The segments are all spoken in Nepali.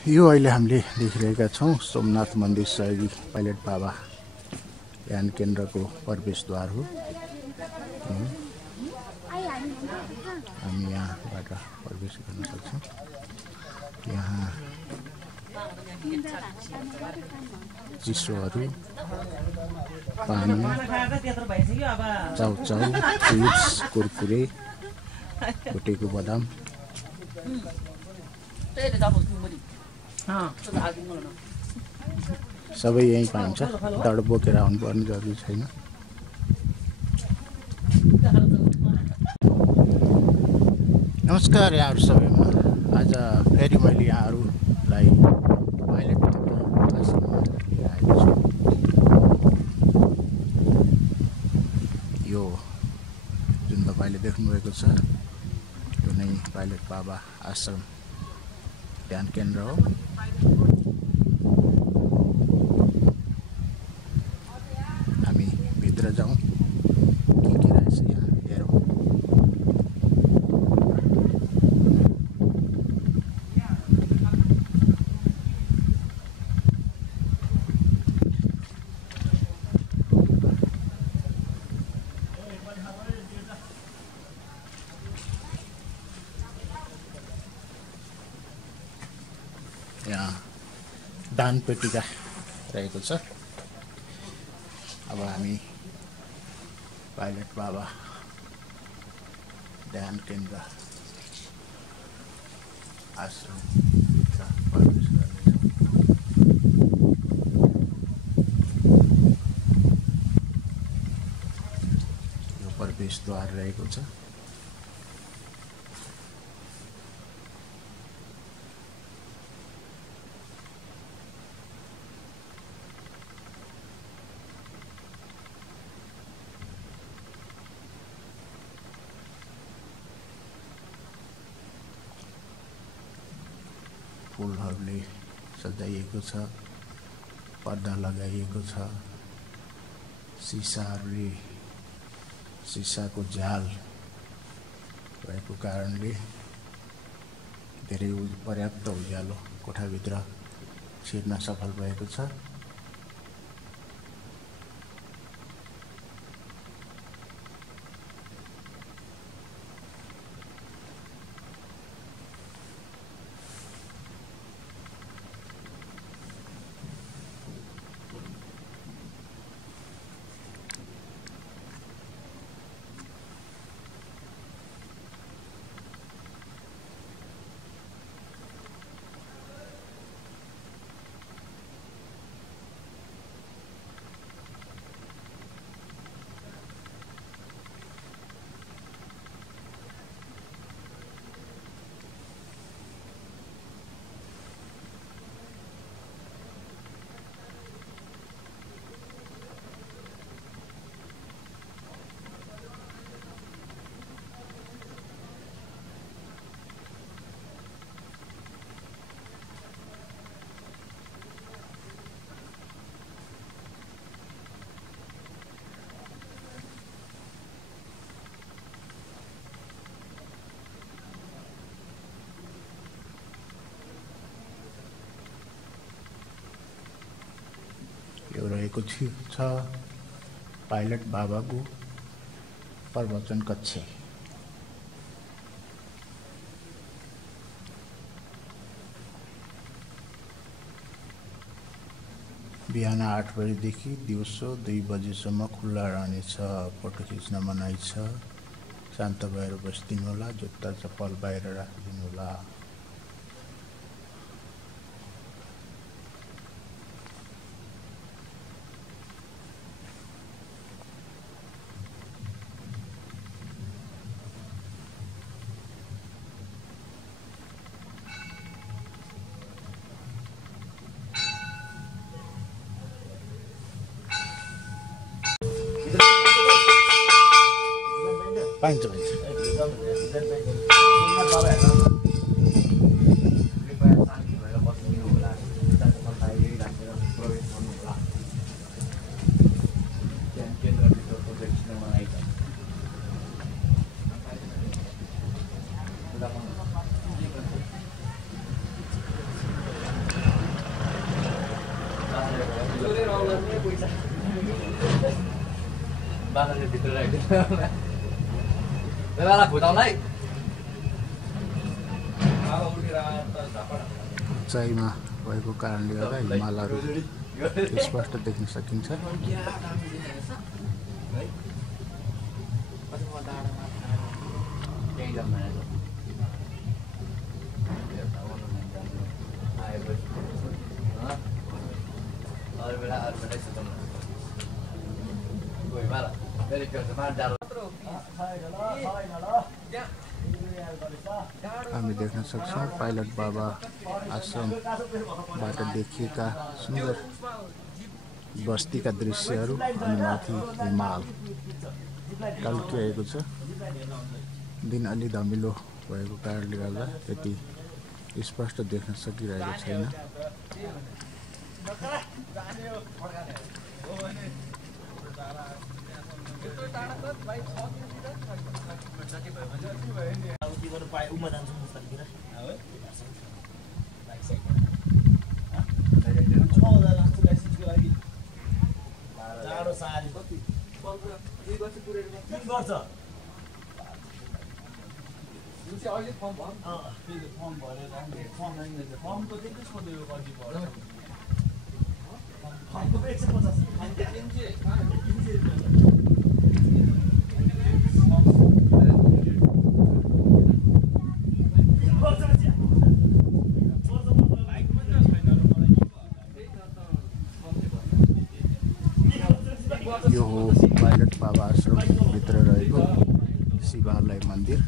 यो अहिले हामीले देखिरहेका छौँ सोमनाथ मन्दिर सहयोगी पाइलट बाबा ध्यान केन्द्रको प्रवेशद्वार हो। हामी यहाँबाट प्रवेश गर्न सक्छौँ। यहाँ चिसोहरू, पानी, चाउचाउ, चिप्स, कुरकुरे, भुटेको बदाम सबै यहीँ पाइन्छ। दड बोकेर आउनुपर्ने जरुरी छैन। नमस्कार यहाँहरू सबैमा। आज फेरि मैले यहाँहरूलाई पाइलट आश्रममा लिएर आएको छु। यो जुन तपाईँले देख्नुभएको छ यो नै पाइलट बाबा आश्रम ध्यान केन्द्र हो। हामी भित्र जाउँ, के रहेछ यहाँ हेरौँ। यहाँ दान पेटिका रहेको छ। अब हामी पाइलट बाबा ध्यान केन्द्र आश्रमभित्र प्रवेश गर्नेछौँ। यो प्रवेशद्वार रहेको छ। फुलहरूले सजाइएको छ, पर्दा लगाइएको छ, सिसाको झ्याल भएको कारणले धेरै पर्याप्त उज्यालो कोठाभित्र छिर्न सफल भएको छ। यो रहेको छ पाइलट बाबाको प्रवचन कक्ष। बिहान 8 बजेदेखि दिउँसो 2 बजेसम्म खुल्ला रहनेछ। फोटो खिच्न मनाइ छ। शान्त भएर बस्दिनुहोला। जुत्ता चप्पल बाहिर राखिदिनुहोला। पाइन्छ उचाइमा भएको कारणले गर्दा हिमालहरू स्पष्ट देख्न सकिन्छ। हामी देख्न सक्छौं पाइलट बाबा आश्रमबाट देखिएका सुन्दर बस्तीका दृश्यहरू अनि माथि हिमाल टल्किरहेको छ। दिन अलि धमिलो भएको कारणले गर्दा त्यति स्पष्ट देख्न सकिरहेको छैन। यो हो पाइलट बाबा आश्रमभित्र रहेको शिवालय मन्दिर।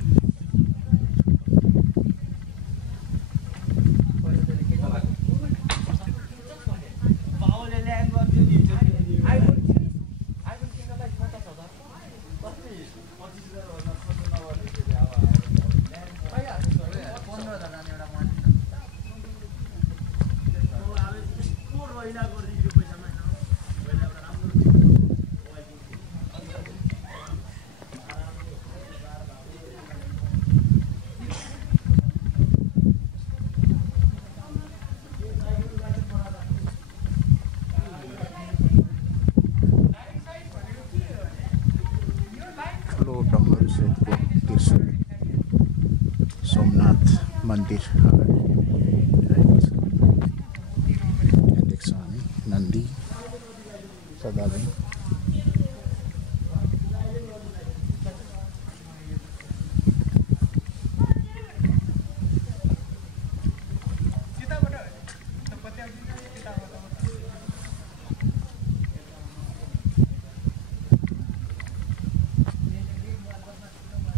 सोमनाथ मन्दिर रहेको छ। यहाँ देख्छौँ हामी नन्दी सदाबहार।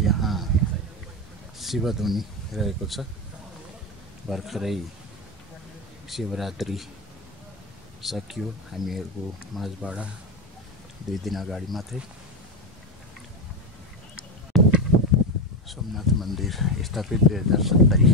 यहाँ शिवधुनी रहेको छ। भर्खरै शिवरात्रि सकियो हामीहरूको माझबाट 2 दिन अगाडि मात्रै। सोमनाथ मन्दिर स्थापित 2070।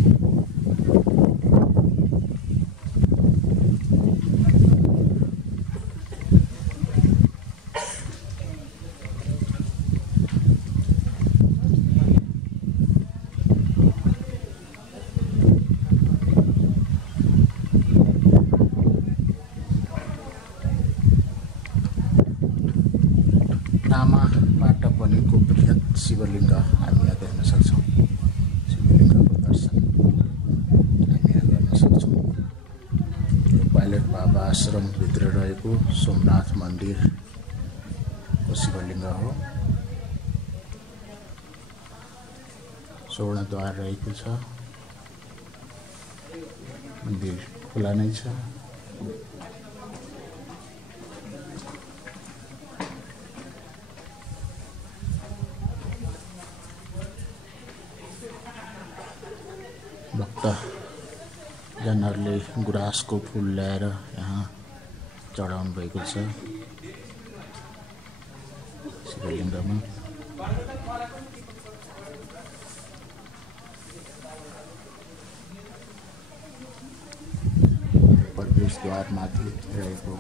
तामाबाट बनेको बृहत शिवलिङ्ग हामी यहाँ देख्न सक्छौँ। शिवलिङ्गको दर्शन हामी यहाँ गर्न सक्छौँ। यो पाइलट बाबा आश्रमभित्र रहेको सोमनाथ मन्दिरको शिवलिङ्ग हो। स्वर्णद्वार रहेको छ। मन्दिर खुला नै छ। भक्तजनहरूले गुराँसको फुल ल्याएर यहाँ चढाउनु भएको छ शिवलिङ्गमा। प्रवेशद्वार माथि रहेको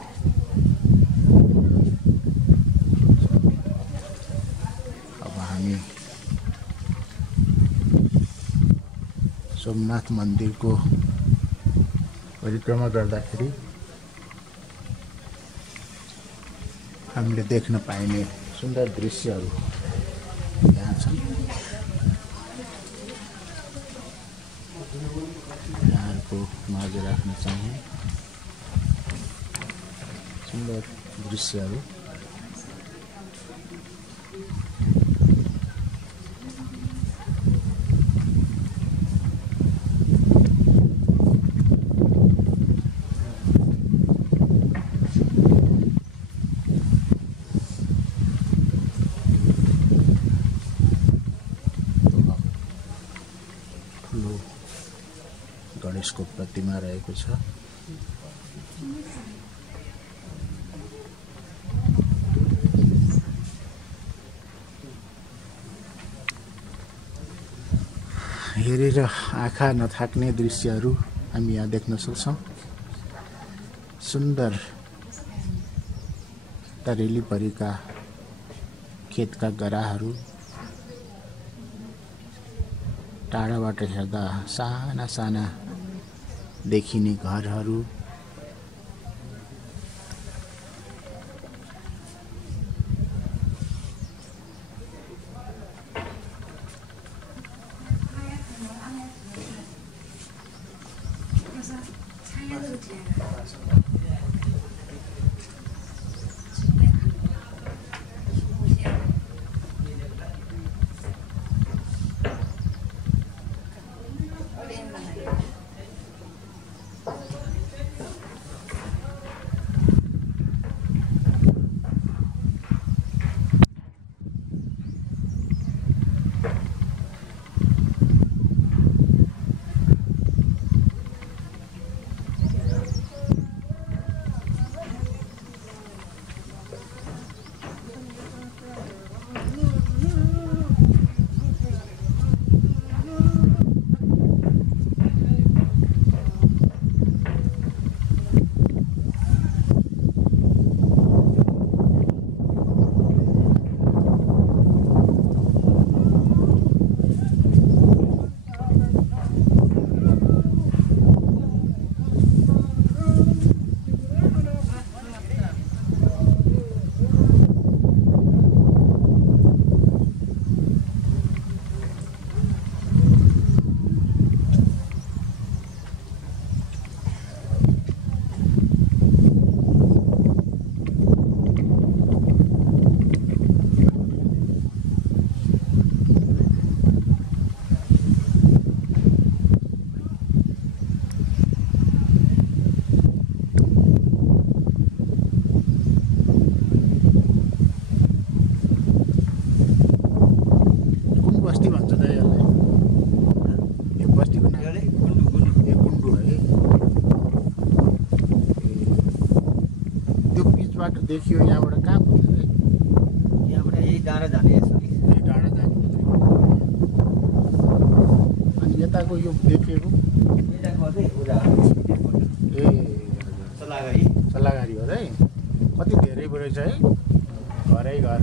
अब हामी सोमनाथ मन्दिरको परिक्रमा गर्दाखेरि हामीले देख्न पाइने सुन्दर दृश्यहरू यहाँ छन्। यहाँहरूको माझ राख्न चाहे सुन्दर दृश्यहरू। गणेशको प्रतिमा रहेको छ। हेरेर आँखा नथाक्ने दृश्यहरू हामी यहाँ देख्न सक्छौं। सुन्दर तरेली परेका खेतका गराहरू, टाढाबाट हेर्दा साना साना देखिने घरहरू, देखियो यहाँबाट कहाँ पुग्छ है? यहाँबाट यही डाँडा जाने यसरी यही डाँडा जाने अनि यताको यो देखिएको यताको चाहिँ पुरा ए सल्लाहगारी हो है। कति धेरै रहेछ है, घरै घर।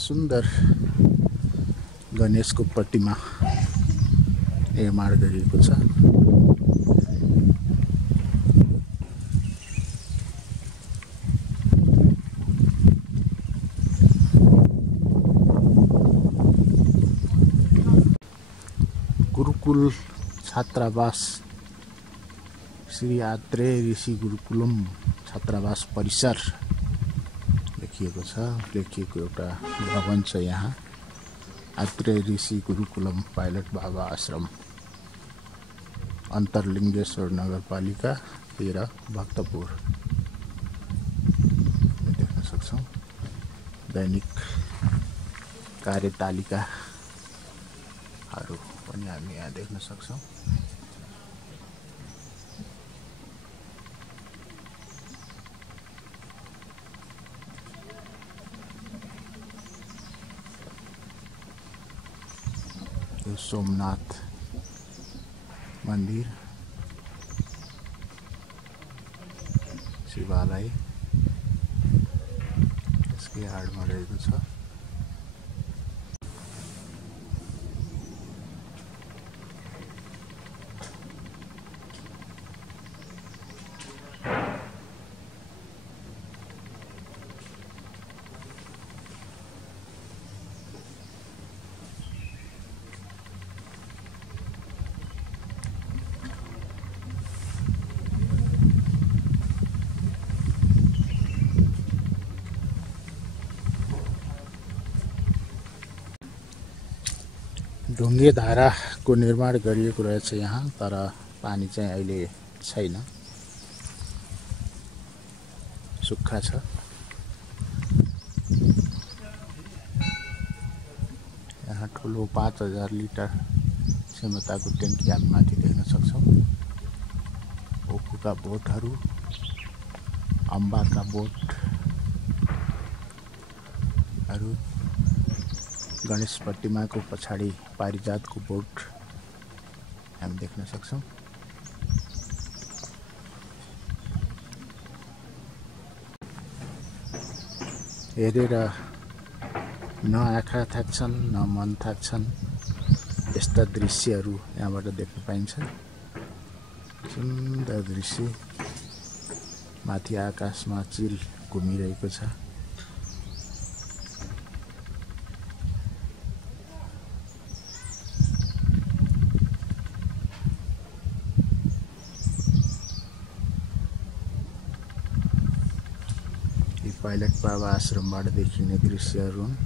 सुन्दर गणेशको प्रतिमा निर्माण गरिएको छ। गुरुकुल छात्रावास श्री आत्रेय ऋषि गुरुकुलम छात्रावास परिसर लेखिएको छ। लेखिएको एउटा भवन छ यहाँ, आत्रेय ऋषि गुरुकुलम पाइलट बाबा आश्रम अन्तरलिङ्गेश्वर नगरपालिका 13 भक्तपुर देख्न सक्छौं। दैनिक कार्यतालिकाहरू पनि हामी यहाँ देख्न सक्छौं। यो सोमनाथ मन्दिर शिवालय यसकै आडमा रहेको छ। ढुङ्गे धाराको निर्माण गरिएको रहेछ यहाँ, तर पानी चाहिँ अहिले छैन, सुक्खा छ। यहाँ ठुलो 5000 लिटर क्षमताको ट्याङ्की हामी माथि देख्न सक्छौं। ओखुका बोटहरू, अम्बाका बोटहरू, गणेश प्रतिमाको पछाडि पारिजातको बोट हामी देख्न सक्छौं। हेरेर न आँखा थाक्छन् न मन थाक्छन् यस्ता दृश्यहरू यहाँबाट देख्न पाइन्छ। सुन्दर दृश्य, माथि आकाशमा चिल घुमिरहेको छ। पाइलट बाबा आश्रमबाट देखिने दृश्यहरू हुन्।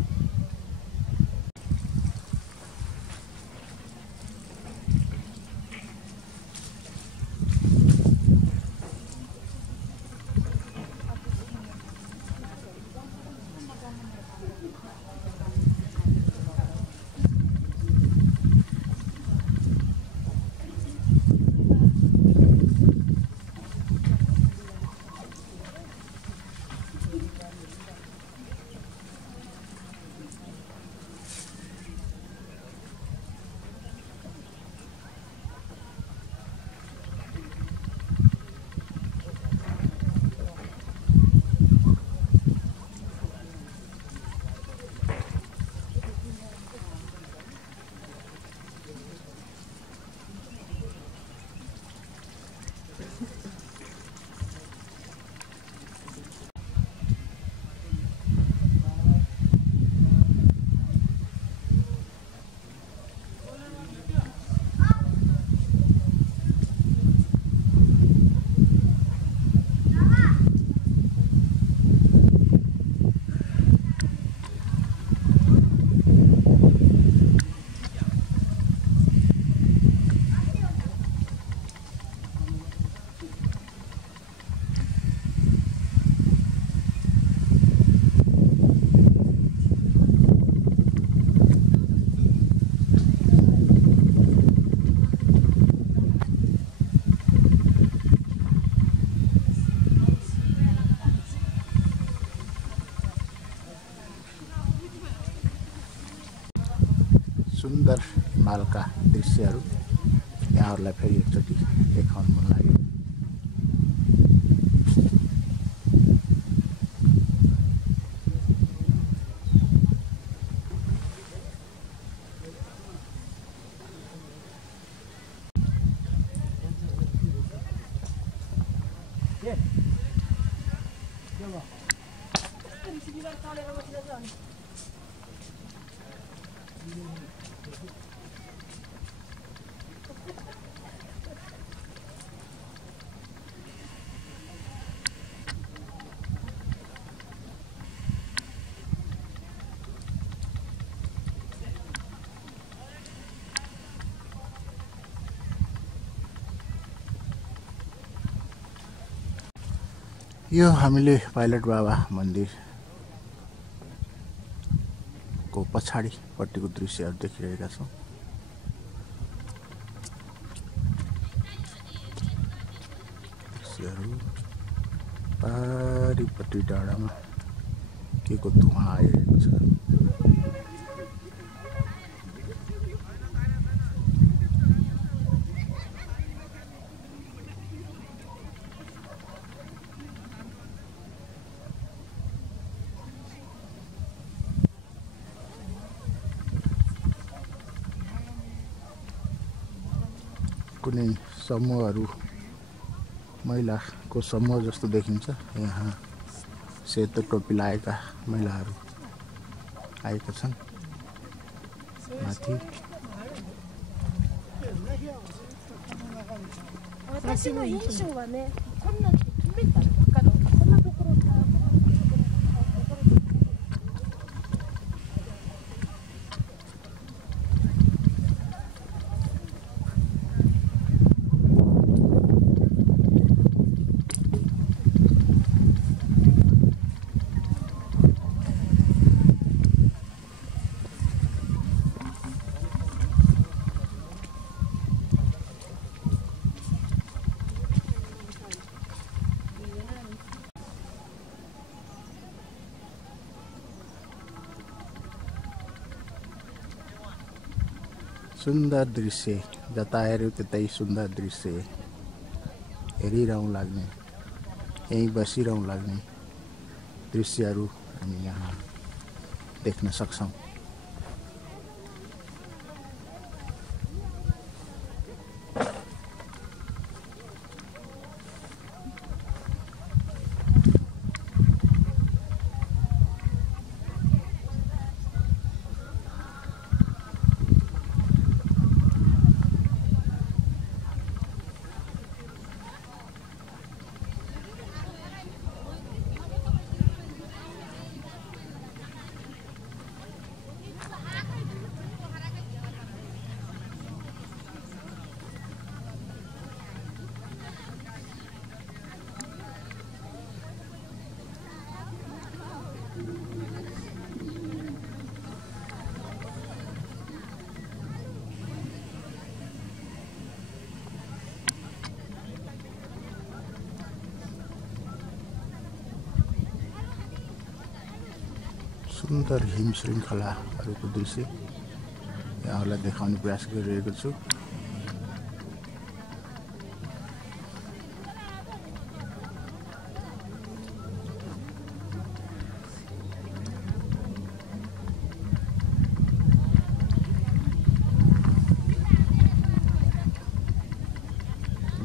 सुन्दर हिमालका दृश्यहरू यहाँहरूलाई फेरि एकचोटि देखाउन मन लाग्यो। यो हामीले पाइलट बाबा मन्दिर को पछाडिपट्टिको दृश्यहरू देखिरहेका छौँ। दृश्यहरू पारिपट्टि डाँडामा के को धुवा आइरहेको छ। कुनै समूहहरू महिलाको समूह जस्तो देखिन्छ। यहाँ सेतो टोपी लगाएका महिलाहरू आएका छन्। माथि सुन्दर दृश्य, जता हेऱ्यो त्यतै सुन्दर दृश्य, हेरिरहँ लाग्ने, यहीँ बसिरहँ लाग्ने दृश्यहरू हामी यहाँ देख्न सक्छौँ। सुन्दर हिम श्रृङ्खलाहरूको दृश्य यहाँहरूलाई देखाउने प्रयास गरिरहेको छु।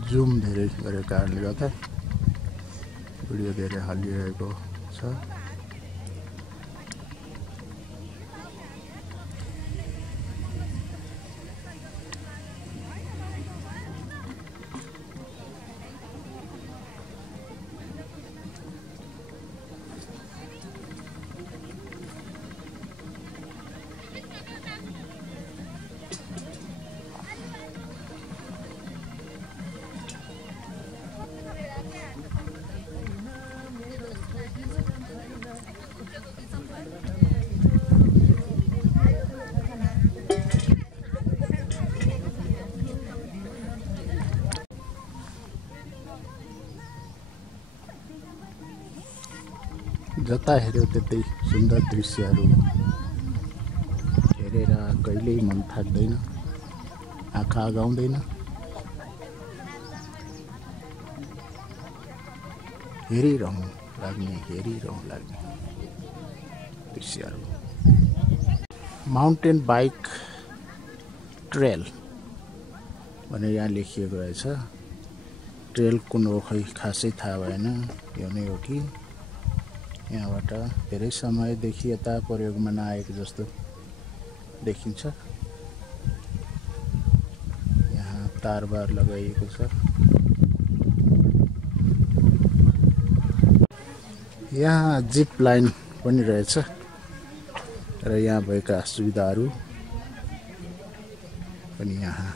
जुम धेरै गरेको कारणले गर्दा भिडियो धेरै हल्लिरहेको छ। जता हेऱ्यो त्यतै सुन्दर दृश्यहरू हेरेर कहिल्यै मन थाक्दैन, आँखा आगाउँदैन। हेरिरहँ लाग्ने दृश्यहरू। माउन्टेन बाइक ट्रेल भनेर यहाँ लेखिएको रहेछ। ट्रेल कुन हो खै खासै थाहा भएन, यो नै हो कि। यहाँबाट धेरै समयदेखि यता प्रयोगमा नआएको जस्तो देखिन्छ। यहाँ तारबार लगाइएको छ। यहाँ जिप लाइन पनि रहेछ र यहाँ भएका सुविधाहरू पनि यहाँ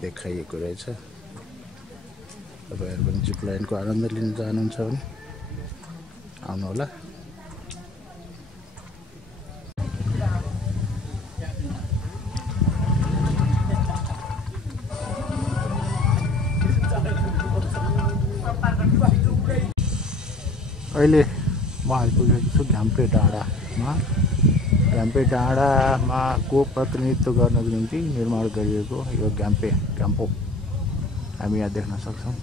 देखाइएको रहेछ। तपाईँहरू पनि जिप लाइनको आनन्द लिन चाहनुहुन्छ भने आउनुहोला। अहिले म आइपुगेको छु घ्याम्पे डाँडामा। घ्याम्पे डाँडामा को प्रतिनिधित्व गर्नको निम्ति निर्माण गरिएको यो क्याम्पो हामी यहाँ देख्न सक्छौँ।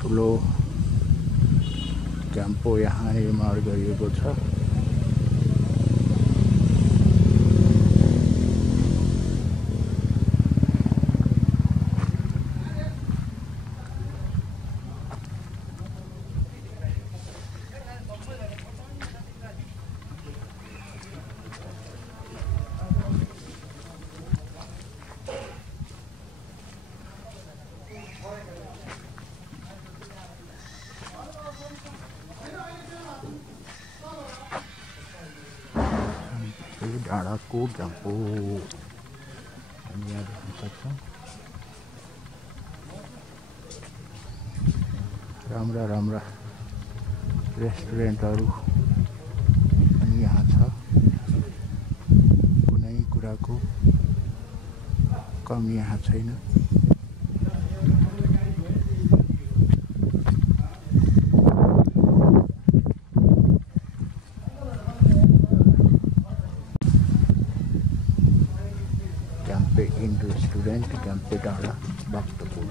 ठुलो क्याम्पो यहाँ निर्माण गरिएको छ। डाँडाको क्याम्पो हामी यहाँ देख्न सक्छौँ। राम्रा राम्रा रेस्टुरेन्टहरू पनि यहाँ छ। कुनै कुराको कमी यहाँ छैन। क्याम्पे इन रेस्टुरेन्ट, क्याम्पे डाँडा, भक्तपुर।